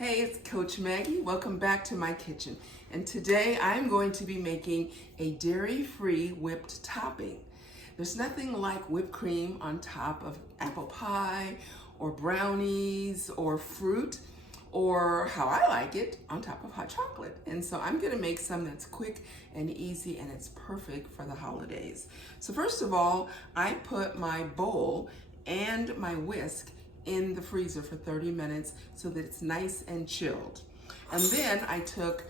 Hey, it's Coach Maggie. Welcome back to my kitchen. And today I'm going to be making a dairy-free whipped topping. There's nothing like whipped cream on top of apple pie or brownies or fruit, or how I like it, on top of hot chocolate. And so I'm gonna make some that's quick and easy, and it's perfect for the holidays. So first of all, I put my bowl and my whisk in the freezer for 30 minutes so that it's nice and chilled. And then I took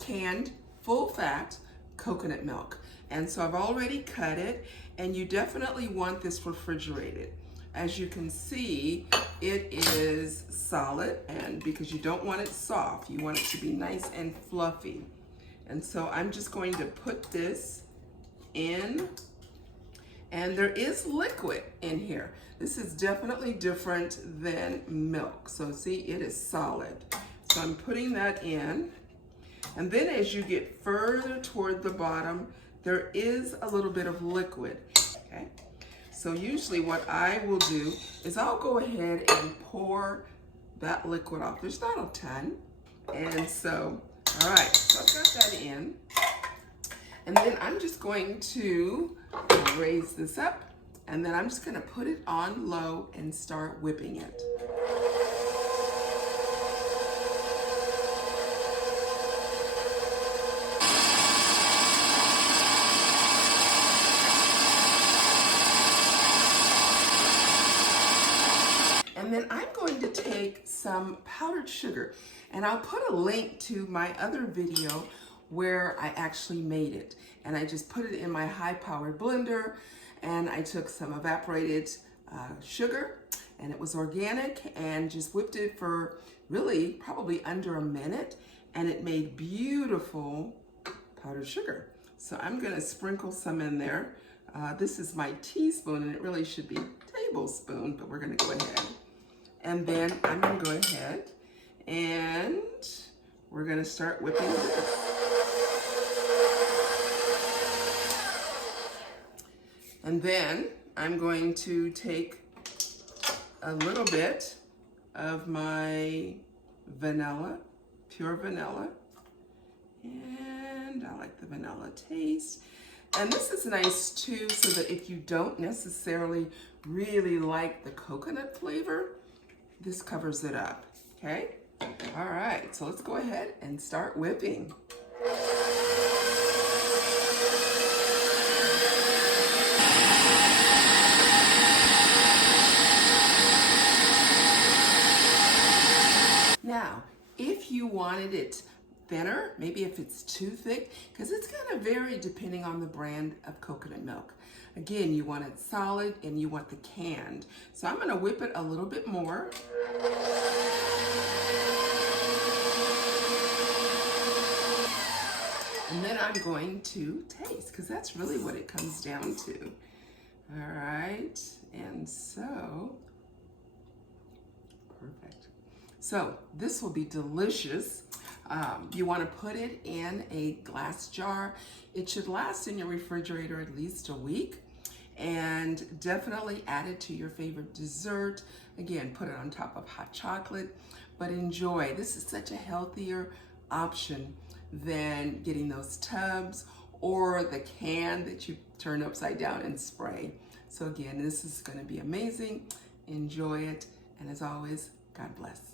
canned full fat coconut milk. And so I've already cut it, and you definitely want this refrigerated. As you can see, it is solid, and because you don't want it soft, you want it to be nice and fluffy. And so I'm just going to put this in, and there is liquid in here. This is definitely different than milk. So see, it is solid. So I'm putting that in. And then as you get further toward the bottom, there is a little bit of liquid, okay? So usually what I will do is I'll go ahead and pour that liquid off. There's not a ton. And so, all right, so I've got that in. And then I'm just going to raise this up, and then I'm just gonna put it on low and start whipping it. And then I'm going to take some powdered sugar, and I'll put a link to my other video where I actually made it. And I just put it in my high-powered blender, and I took some evaporated sugar, and it was organic, and just whipped it for really probably under a minute, and it made beautiful powdered sugar. So I'm gonna sprinkle some in there. This is my teaspoon, and it really should be tablespoon, but we're gonna go ahead. And then I'm gonna go ahead and we're gonna start whipping this. And then I'm going to take a little bit of my vanilla, pure vanilla, and I like the vanilla taste. And this is nice too, so that if you don't necessarily really like the coconut flavor, this covers it up, okay? All right, so let's go ahead and start whipping. Now, if you wanted it thinner, maybe if it's too thick, because it's gonna vary depending on the brand of coconut milk. Again, you want it solid and you want the canned. So I'm gonna whip it a little bit more. And then I'm going to taste, because that's really what it comes down to. All right, and so, perfect. So this will be delicious. You want to put it in a glass jar. It should last in your refrigerator at least a week, and definitely add it to your favorite dessert. Again, put it on top of hot chocolate, but enjoy. This is such a healthier option than getting those tubs or the can that you turn upside down and spray. So again, this is going to be amazing. Enjoy it, and as always, God bless.